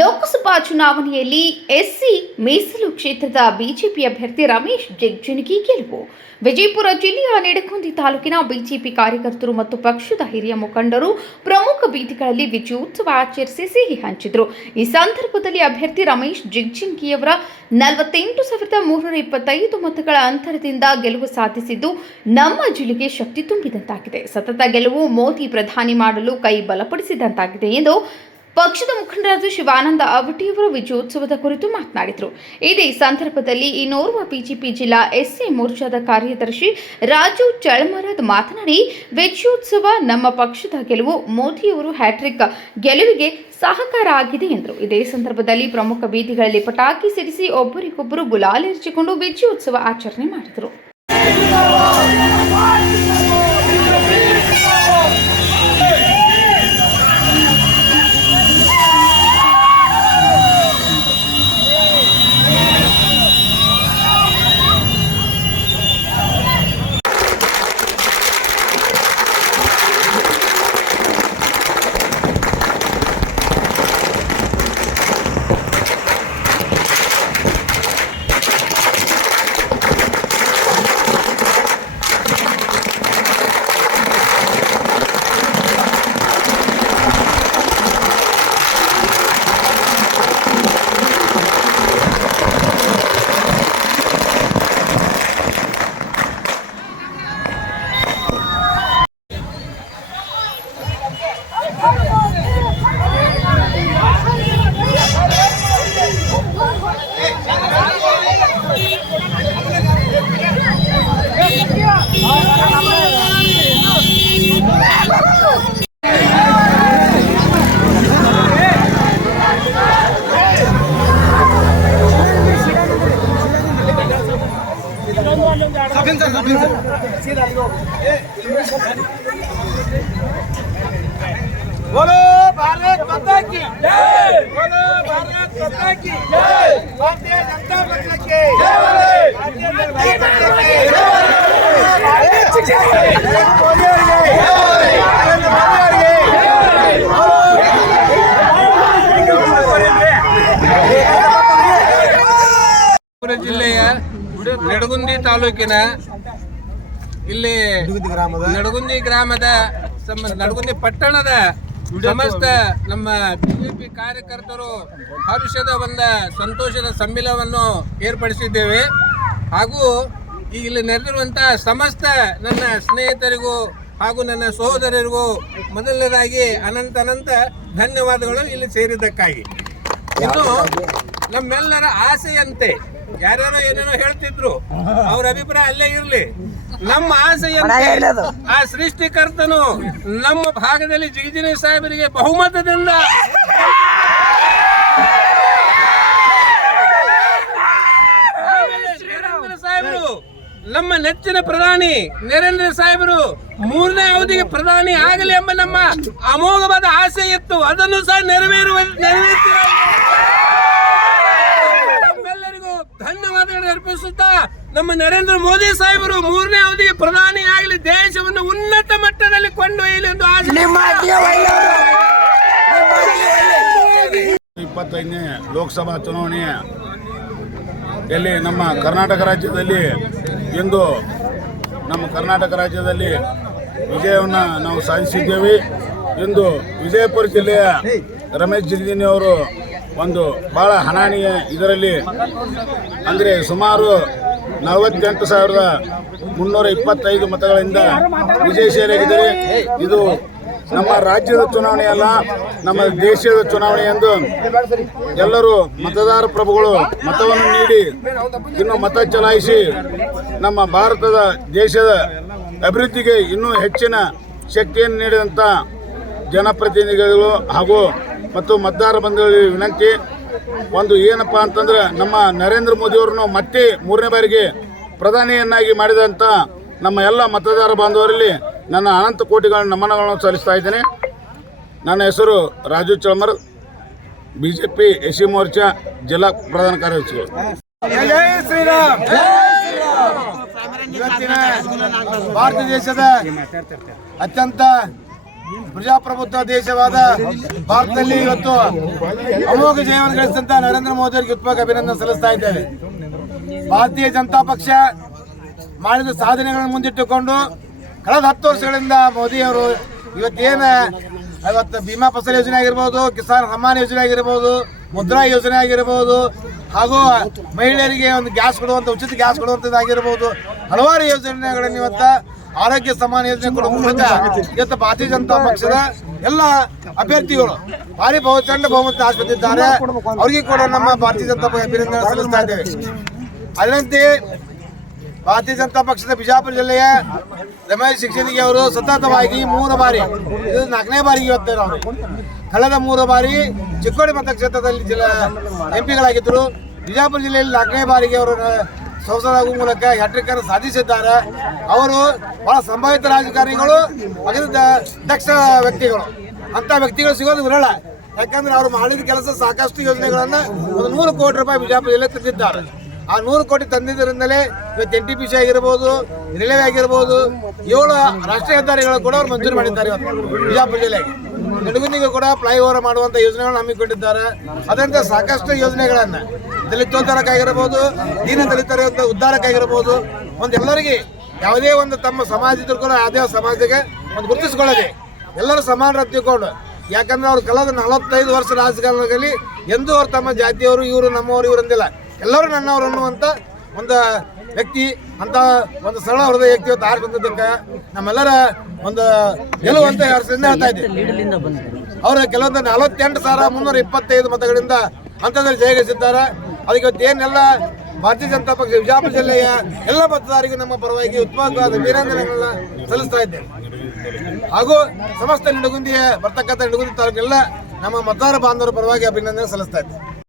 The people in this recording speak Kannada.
ಲೋಕಸಭಾ ಚುನಾವಣೆಯಲ್ಲಿ ಎಸ್ಸಿ ಮೀಸಲು ಕ್ಷೇತ್ರದ ಬಿಜೆಪಿ ಅಭ್ಯರ್ಥಿ ರಮೇಶ್ ಜಿಗ್ಜಿಣಗಿ ಗೆಲುವು. ವಿಜಯಪುರ ಜಿಲ್ಲೆಯ ನೆಡಕುಂದಿ ತಾಲೂಕಿನ ಬಿಜೆಪಿ ಕಾರ್ಯಕರ್ತರು ಮತ್ತು ಪಕ್ಷದ ಹಿರಿಯ ಮುಖಂಡರು ಪ್ರಮುಖ ಬೀದಿಗಳಲ್ಲಿ ವಿಜಯೋತ್ಸವ ಆಚರಿಸಿ ಸಿಹಿ ಹಂಚಿದರು. ಈ ಸಂದರ್ಭದಲ್ಲಿ ಅಭ್ಯರ್ಥಿ ರಮೇಶ್ ಜಿಗ್ಜಿಂಗಿಯವರ ನಲವತ್ತೆಂಟು ಸಾವಿರದ ಇಪ್ಪತ್ತೈದು ಮತಗಳ ಅಂತರದಿಂದ ಗೆಲುವು ಸಾಧಿಸಿದ್ದು ನಮ್ಮ ಜಿಲ್ಲೆಗೆ ಶಕ್ತಿ ತುಂಬಿದಂತಾಗಿದೆ. ಸತತ ಗೆಲುವು ಮೋದಿ ಪ್ರಧಾನಿ ಮಾಡಲು ಕೈ ಬಲಪಡಿಸಿದಂತಾಗಿದೆ ಎಂದು ಪಕ್ಷದ ಮುಖಂಡರಾದ ಶಿವಾನಂದ ಅವಟಿಯವರು ವಿಜಯೋತ್ಸವದ ಕುರಿತು ಮಾತನಾಡಿದರು. ಇದೇ ಸಂದರ್ಭದಲ್ಲಿ ಇನ್ನೋರ್ವ ಬಿಜೆಪಿ ಜಿಲ್ಲಾ ಎಸ್ಸಿ ಮೋರ್ಚಾದ ಕಾರ್ಯದರ್ಶಿ ರಾಜು ಚಳಮರದ್ ಮಾತನಾಡಿ, ವಿಜಯೋತ್ಸವ ನಮ್ಮ ಪಕ್ಷದ ಗೆಲುವು, ಮೋದಿಯವರು ಹ್ಯಾಟ್ರಿಕ್ ಗೆಲುವಿಗೆ ಸಹಕಾರ ಆಗಿದೆ ಎಂದರು. ಇದೇ ಸಂದರ್ಭದಲ್ಲಿ ಪ್ರಮುಖ ಬೀದಿಗಳಲ್ಲಿ ಪಟಾಕಿ ಸಿಡಿಸಿ ಒಬ್ಬರಿಗೊಬ್ಬರು ಗುಲಾಲ್ ಎರಚಿಕೊಂಡು ವಿಜಯೋತ್ಸವ ಆಚರಣೆ ಮಾಡಿದರು. बोलो भारत माता की जय बोलो भारत माता की जय भारतीय जनता पक्ष के जय भारतीय जनता पक्ष के जय नरेंद्र मोदी ಅವರಿಗೆ ನರೇಂದ್ರ ಮೋದಿ ಅವರಿಗೆ ವಿಜಯಪುರ ಜಿಲ್ಲೆಯ ನಡಗುಂದಿ ತಾಲೂಕಿನ ಇಲ್ಲಿ ನಡಗುಂದಿ ಗ್ರಾಮದ ಸಮ- ನಡಗುಂದಿ ಪಟ್ಟಣದ ಸಮಸ್ತ ನಮ್ಮ ಬಿಜೆಪಿ ಕಾರ್ಯಕರ್ತರು ಭವಿಷ್ಯದ ಒಂದು ಸಂತೋಷದ ಸಮ್ಮಿಲವನ್ನು ಏರ್ಪಡಿಸಿದ್ದೇವೆ. ಹಾಗೂ ಇಲ್ಲಿ ನೆರೆದಿರುವಂಥ ಸಮಸ್ತ ನನ್ನ ಸ್ನೇಹಿತರಿಗೂ ಹಾಗೂ ನನ್ನ ಸಹೋದರರಿಗೂ ಮೊದಲನೇದಾಗಿ ಅನಂತ ಅನಂತ ಧನ್ಯವಾದಗಳು ಇಲ್ಲಿ ಸೇರಿದ್ದಕ್ಕಾಗಿ. ಇನ್ನು ನಮ್ಮೆಲ್ಲರ ಆಸೆಯಂತೆ ಯಾರ್ಯಾರೋ ಏನೇನೋ ಹೇಳ್ತಿದ್ರು, ಅವ್ರ ಅಭಿಪ್ರಾಯ ಅಲ್ಲೇ ಇರ್ಲಿ. ನಮ್ಮ ಆಸೆಯನ್ನು ಆ ಸೃಷ್ಟಿಕರ್ತನು ನಮ್ಮ ಭಾಗದಲ್ಲಿ ಜಿಗಿಜಿನಿ ಸಾಹೇಬರಿಗೆ ಬಹುಮತದಿಂದ ಸಾಹೇಬರು ನಮ್ಮ ನೆಚ್ಚಿನ ಪ್ರಧಾನಿ ನರೇಂದ್ರ ಸಾಹೇಬರು ಮೂರನೇ ಅವಧಿಗೆ ಪ್ರಧಾನಿ ಆಗಲಿ ಎಂಬ ನಮ್ಮ ಅಮೋಘವಾದ ಆಸೆ ಇತ್ತು. ಅದನ್ನು ಸಹ ನೆರವೇರುವ ನೆರವೇರಿಸಿದ ಧನ್ಯವಾದಗಳು ನಮ್ಮ ನರೇಂದ್ರ ಮೋದಿ ಸಾಹೇಬರು ಮೂರನೇ ಅವಧಿಗೆ ಪ್ರಧಾನಿ ಆಗಲಿ ದೇಶವನ್ನು ಉನ್ನತ ಮಟ್ಟದಲ್ಲಿ ಕೊಂಡೊಯ್ಯಲಿ ಎಂದು ಇಪ್ಪತ್ತೈದನೇ ಲೋಕಸಭಾ ಚುನಾವಣೆಯ ಎಲ್ಲಿ ನಮ್ಮ ಕರ್ನಾಟಕ ರಾಜ್ಯದಲ್ಲಿ ಇಂದು ನಮ್ಮ ಕರ್ನಾಟಕ ರಾಜ್ಯದಲ್ಲಿ ವಿಜಯವನ್ನು ನಾವು ಸಾಧಿಸಿದ್ದೇವೆ. ಇಂದು ವಿಜಯಪುರ ಜಿಲ್ಲೆಯ ರಮೇಶ್ ಜಿಗಜಿನಿ ಅವರು ಒಂದು ಭಾಳ ಹಣಾಣಿಯ ಇದರಲ್ಲಿ ಅಂದರೆ ಸುಮಾರು ನಲವತ್ತೆಂಟು ಸಾವಿರದ ಮುನ್ನೂರ ಇಪ್ಪತ್ತೈದು ಮತಗಳಿಂದ ವಿಜಯಶಾಲಿಯಾಗಿದ್ದಾರೆ ಇದು ನಮ್ಮ ರಾಜ್ಯದ ಚುನಾವಣೆ ಅಲ್ಲ, ನಮ್ಮ ದೇಶದ ಚುನಾವಣೆ ಎಂದು ಎಲ್ಲರೂ ಮತದಾರ ಪ್ರಭುಗಳು ಮತವನ್ನು ನೀಡಿ ಇನ್ನು ಮತ ಚಲಾಯಿಸಿ ನಮ್ಮ ಭಾರತದ ದೇಶದ ಅಭಿವೃದ್ಧಿಗೆ ಇನ್ನೂ ಹೆಚ್ಚಿನ ಶಕ್ತಿಯನ್ನು ನೀಡಿದಂಥ ಜನಪ್ರತಿನಿಧಿಗಳು ಹಾಗೂ ಮತ್ತು ಮತದಾರ ಬಂಧುಗಳಿಗೆ ವಿನಂತಿ, ಒಂದು ಏನಪ್ಪ ಅಂತಂದ್ರೆ ನಮ್ಮ ನರೇಂದ್ರ ಮೋದಿಯವ್ರನ್ನು ಮತ್ತೆ ಮೂರನೇ ಬಾರಿಗೆ ಪ್ರಧಾನಿಯನ್ನಾಗಿ ಮಾಡಿದಂಥ ನಮ್ಮ ಎಲ್ಲ ಮತದಾರ ಬಾಂಧವರಲ್ಲಿ ನನ್ನ ಅನಂತ ಕೋಟಿಗಳ ನಮನಗಳನ್ನು ಸಲ್ಲಿಸ್ತಾ ಇದ್ದೇನೆ. ನನ್ನ ಹೆಸರು Raju Chalamar B J P S Morcha ಜಿಲ್ಲಾ ಪ್ರಧಾನ ಕಾರ್ಯದರ್ಶಿಗಳು. ಭಾರತ ದೇಶದ ಅತ್ಯಂತ ಪ್ರಜಾಪ್ರಭುತ್ವ ದೇಶವಾದ ಭಾರತದಲ್ಲಿ ಇವತ್ತು ಅಮೋಘ ಜಯವನ್ನು ಗಳಿಸಿದಂತ ನರೇಂದ್ರ ಮೋದಿ ಅವರಿಗೆ ಉತ್ಪಾದ ಅಭಿನಂದನೆ ಸಲ್ಲಿಸ್ತಾ ಇದ್ದೇವೆ. ಭಾರತೀಯ ಜನತಾ ಪಕ್ಷ ಮಾಡಿದ ಸಾಧನೆಗಳನ್ನು ಮುಂದಿಟ್ಟುಕೊಂಡು ಕಳೆದ ಹತ್ತು ವರ್ಷಗಳಿಂದ ಮೋದಿ ಅವರು ಇವತ್ತೇನ ಇವತ್ತು ಭೀಮಾ ಫಸಲ್ ಯೋಜನೆ ಆಗಿರ್ಬೋದು, ಕಿಸಾನ್ ಸಮ್ಮಾನ್ ಯೋಜನೆ ಆಗಿರ್ಬೋದು, ಮುದ್ರಾ ಯೋಜನೆ ಆಗಿರ್ಬೋದು, ಹಾಗೂ ಮಹಿಳೆಯರಿಗೆ ಒಂದು ಗ್ಯಾಸ್ ಕೊಡುವಂಥ ಉಚಿತ ಗ್ಯಾಸ್ ಕೊಡುವಂಥದ್ದಾಗಿರ್ಬೋದು ಹಲವಾರು ಯೋಜನೆಗಳನ್ನು ಇವತ್ತ ಆರೋಗ್ಯ ಸಮಾನ ಯೋಜನೆ ಕೊಡುವ ಮೂಲಕ ಇವತ್ತು ಭಾರತೀಯ ಜನತಾ ಪಕ್ಷದ ಎಲ್ಲ ಅಭ್ಯರ್ಥಿಗಳು ಭಾರಿ ಬಹುಚಂಡ ಬಹುಮತ ಆಸ್ಪತ್ರೆ ಅವರಿಗೆ ಕೂಡ ನಮ್ಮ ಭಾರತೀಯ ಜನತಾ ಪಕ್ಷ ಅಭಿನಂದನೆ ಸಲ್ಲಿಸ್ತಾ ಇದ್ದೇವೆ. ಅದರಂತೆ ಭಾರತೀಯ ಜನತಾ ಪಕ್ಷದ ಬಿಜಾಪುರ ಜಿಲ್ಲೆಯ ರಮೇಶ್ ಶಿಕ್ಷಣಿಗೆ ಅವರು ಸತತವಾಗಿ ಮೂರು ಬಾರಿ ಇದು ನಾಲ್ಕನೇ ಬಾರಿಗೆ ಇವತ್ತು ಅವರು ಕಳೆದ ಮೂರು ಬಾರಿ ಚಿಕ್ಕೋಡಿ ಮತಕ್ಷೇತ್ರದಲ್ಲಿ ಜಿಲ್ಲಾ ಎಂಪಿಗಳಾಗಿದ್ದರು. ಬಿಜಾಪುರ ಜಿಲ್ಲೆಯಲ್ಲಿ ನಾಲ್ಕನೇ ಬಾರಿಗೆ ಅವರು ಸಂಸದಾಗುವ ಮೂಲಕ ಹ್ಯಾಟ್ರಿಕ್ ಸಾಧಿಸಿದ್ದಾರೆ. ಅವರು ಬಹಳ ಸಂಭಾವಿತ ರಾಜಕಾರಣಿಗಳು ಅಗತ್ಯ ದಕ್ಷ ವ್ಯಕ್ತಿಗಳು. ಅಂತ ವ್ಯಕ್ತಿಗಳು ಸಿಗೋದು ವಿರಳ. ಯಾಕಂದ್ರೆ ಅವರು ಮಾಡಿದ ಕೆಲಸ ಸಾಕಷ್ಟು ಯೋಜನೆಗಳನ್ನ ಒಂದು ನೂರು ಕೋಟಿ ರೂಪಾಯಿ ಬಿಜಾಪುರ ಜಿಲ್ಲೆ ತಂದಿದ್ದಾರೆ. ಆ ನೂರು ಕೋಟಿ ತಂದಿದ್ದರಿಂದಲೇ ಇವತ್ತು ಎನ್ ಟಿ ಪಿ ಸಿ ಆಗಿರ್ಬೋದು, ರೈಲ್ವೆ ಆಗಿರ್ಬೋದು, ಏಳು ರಾಷ್ಟ್ರೀಯ ಹೆದ್ದಾರಿಗಳು ಕೂಡ ಅವರು ಮಂಜೂರು ಮಾಡಿದ್ದಾರೆ ಇವತ್ತು ಬಿಜಾಪುರ ಜಿಲ್ಲೆಗೆ. ನಡುಗುನಿಗೂ ಕೂಡ ಫ್ಲೈಓವರ್ ಮಾಡುವಂತ ಯೋಜನೆಗಳನ್ನು ಹಮ್ಮಿಕೊಂಡಿದ್ದಾರೆ. ಅದರಿಂದ ಸಾಕಷ್ಟು ಯೋಜನೆಗಳನ್ನ ದಲಿತೋದ್ಧಾರಕ್ಕಾಗಿರ್ಬೋದು ದೀನ ದಲಿತರ ಉದ್ಧಾರಕ್ಕಾಗಿರ್ಬೋದು ಒಂದು ಎಲ್ಲರಿಗೆ ಯಾವುದೇ ಒಂದು ತಮ್ಮ ಸಮಾಜದ ಕೂಡ ಯಾವುದೇ ಸಮಾಜಕ್ಕೆ ಒಂದು ಗುರುತಿಸ್ಕೊಳ್ಳದೆ ಎಲ್ಲರೂ ಸಮಾನರ ತಿಳ್ಕೊಂಡು ಯಾಕಂದ್ರೆ ಅವ್ರು ಕಳೆದ ನಲವತ್ತೈದು ವರ್ಷ ರಾಜಕಾರಣದಲ್ಲಿ ಎಂದೂ ಅವ್ರು ತಮ್ಮ ಜಾತಿಯವರು ಇವರು ನಮ್ಮವರು ಇವರು ಅಂದಿಲ್ಲ. ಎಲ್ಲರೂ ನನ್ನವರು ಅನ್ನುವಂಥ ಒಂದು ವ್ಯಕ್ತಿ ಅಂತ ಒಂದು ಸರಳ ಹೃದಯ ವ್ಯಕ್ತಿ ಅಂತ ಆರು ಬಂದಿದ್ದಕ್ಕೆ ನಮ್ಮೆಲ್ಲರ ಒಂದು ಗೆಲುವು ಅಂತ ಹೇಳ್ತಾ ಇದ್ದೀವಿ ಅವರ ಕೆಲವೊಂದು ನಲವತ್ತೆಂಟು ಸಾವಿರ ಮುನ್ನೂರ ಇಪ್ಪತ್ತೈದು ಮತಗಳಿಂದ ಹಂತದಲ್ಲಿ ಜಯಗಳಿಸಿದ್ದಾರೆ. ಅದಕ್ಕೆ ಏನೆಲ್ಲ ಭಾರತೀಯ ಜನತಾ ಪಕ್ಷ ವಿಜಾಪುರ ಜಿಲ್ಲೆಯ ಎಲ್ಲ ಮತದಾರರಿಗೆ ನಮ್ಮ ಪರವಾಗಿ ಉತ್ತಮವಾದ ಅಭಿನಂದನೆಗಳನ್ನ ಸಲ್ಲಿಸ್ತಾ ಇದ್ದೇವೆ ಹಾಗೂ ಸಮಸ್ತ ನಿಡಗುಂದಿಯ, ಬರ್ತಕ್ಕಂಥ ನಿಡಗುಂದಿ ತಾಲೂಕೆಲ್ಲ ನಮ್ಮ ಮತದಾರ ಬಾಂಧವರ ಪರವಾಗಿ ಅಭಿನಂದನೆ ಸಲ್ಲಿಸ್ತಾ ಇದ್ದೇವೆ